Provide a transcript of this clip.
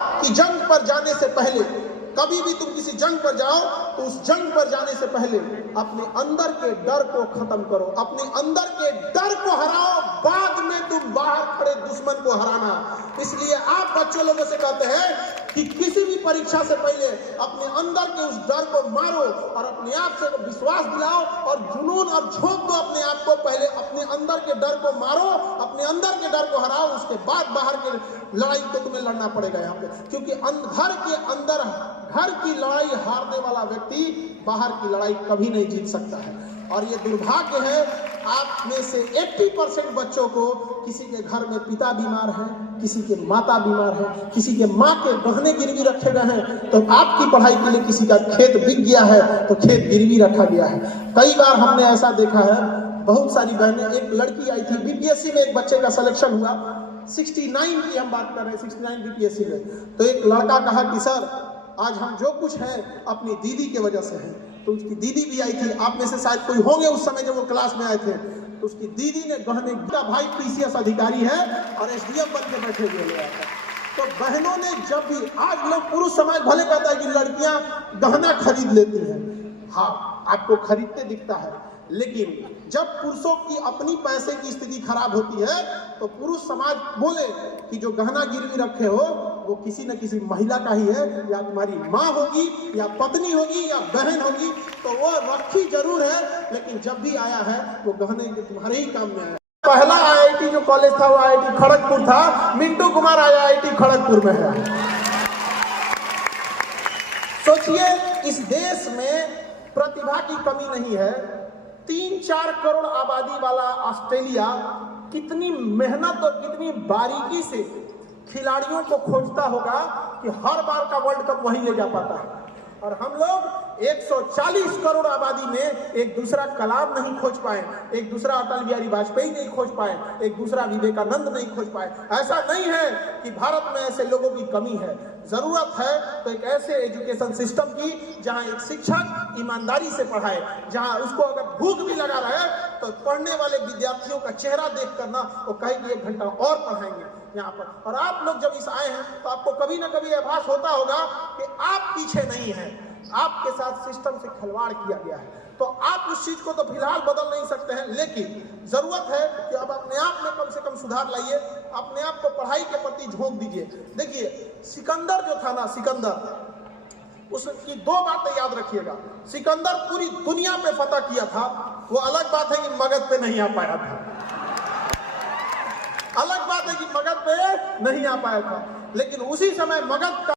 कि जंग पर जाने से पहले, कभी भी तुम किसी जंग पर जाओ तो उस जंग पर जाने से पहले अपने अंदर के डर को खत्म करो, अपने अंदर के डर को हराओ, बाद में तुम बाहर खड़े दुश्मन को हराना। इसलिए आप बच्चों लोगों से कहते हैं कि किसी भी परीक्षा से पहले अपने अंदर के उस डर को मारो और अपने आप से विश्वास दिलाओ और जुनून और झोंक दो अपने आप को। पहले अपने अंदर के डर को मारो, अपने अंदर के डर को हराओ, उसके बाद बाहर की लड़ाई को तुम्हें लड़ना पड़ेगा यहाँ पे। क्योंकि घर के अंदर घर की लड़ाई हारने वाला व्यक्ति बाहर की लड़ाई कभी नहीं जीत सकता है। और ये दुर्भाग्य है, आप में से 80% बच्चों को किसी के घर में पिता बीमार है, किसी के माता बीमार है, किसी के माँ के गहने गिरवी रखे गए हैं, तो आपकी पढ़ाई के लिए किसी का खेत बिक गया है तो खेत गिरवी रखा गया है। कई बार हमने ऐसा देखा है, बहुत सारी बहनें, एक लड़की आई थी बीपीएससी में, एक बच्चे का सिलेक्शन हुआ 69 की हम बात कर रहे हैं, 69 बीपीएससी में। तो एक लड़का कहा कि सर आज हम जो कुछ है अपनी दीदी के वजह से है। तो उसकी दीदी भी आई थी, आप में से शायद कोई होंगे उस समय जब वो क्लास में आए थे। तो उसकी दीदी ने गहने का भाई पीसीएस अधिकारी है और एसडीएम बन के बैठे हुए ले आया था। तो बहनों ने जब भी, आज लोग पुरुष समाज भले कहता है कि लड़कियां गहना खरीद लेती हैं, हाँ आपको खरीदते दिखता है, लेकिन जब पुरुषों की अपनी पैसे की स्थिति खराब होती है तो पुरुष समाज बोले कि जो गहना गिरवी रखे हो वो किसी न किसी महिला का ही है, या तुम्हारी माँ होगी या पत्नी होगी या बहन होगी, तो वो रखी जरूर है, लेकिन जब भी आया है वो गहने के तुम्हारे ही काम में आया। पहला आईआईटी जो कॉलेज था वो आईआईटी खड़गपुर था, मिंटू कुमार आईआईटी खड़गपुर में है। सोचिए इस देश में प्रतिभा की कमी नहीं है, 3-4 करोड़ आबादी वाला ऑस्ट्रेलिया कितनी मेहनत और कितनी बारीकी से खिलाड़ियों को खोजता होगा कि हर बार का वर्ल्ड कप वही ले जा पाता है। और हम लोग 140 करोड़ आबादी में एक दूसरा कलाम नहीं खोज पाए, एक दूसरा अटल बिहारी वाजपेयी नहीं खोज पाए, एक दूसरा विवेकानंद नहीं खोज पाए। ऐसा नहीं है कि भारत में ऐसे लोगों की कमी है, जरूरत है तो एक ऐसे एजुकेशन सिस्टम की जहां एक शिक्षक ईमानदारी से पढ़ाए, जहां उसको अगर भूख भी लगा रहा है तो पढ़ने वाले विद्यार्थियों का चेहरा देख कर ना वो कहे कि 1 घंटा और पढ़ाएंगे यहाँ पर। और आप लोग जब इस आए हैं तो आपको कभी ना कभी आभास होता होगा कि आप पीछे नहीं हैं, आपके साथ सिस्टम से खिलवाड़ किया गया है। तो आप उस चीज को तो फिलहाल बदल नहीं सकते हैं, लेकिन जरूरत है कि आप अपने आप में कम से कम सुधार लाइए, अपने आप को पढ़ाई के प्रति झोंक दीजिए। देखिए सिकंदर जो था ना, सिकंदर, उसकी 2 बातें याद रखिएगा। सिकंदर पूरी दुनिया पे फतह किया था, वो अलग बात है कि मगध पे नहीं आ पाया था, अलग बात है कि मगध पे नहीं आ पाया था, लेकिन उसी समय मगध का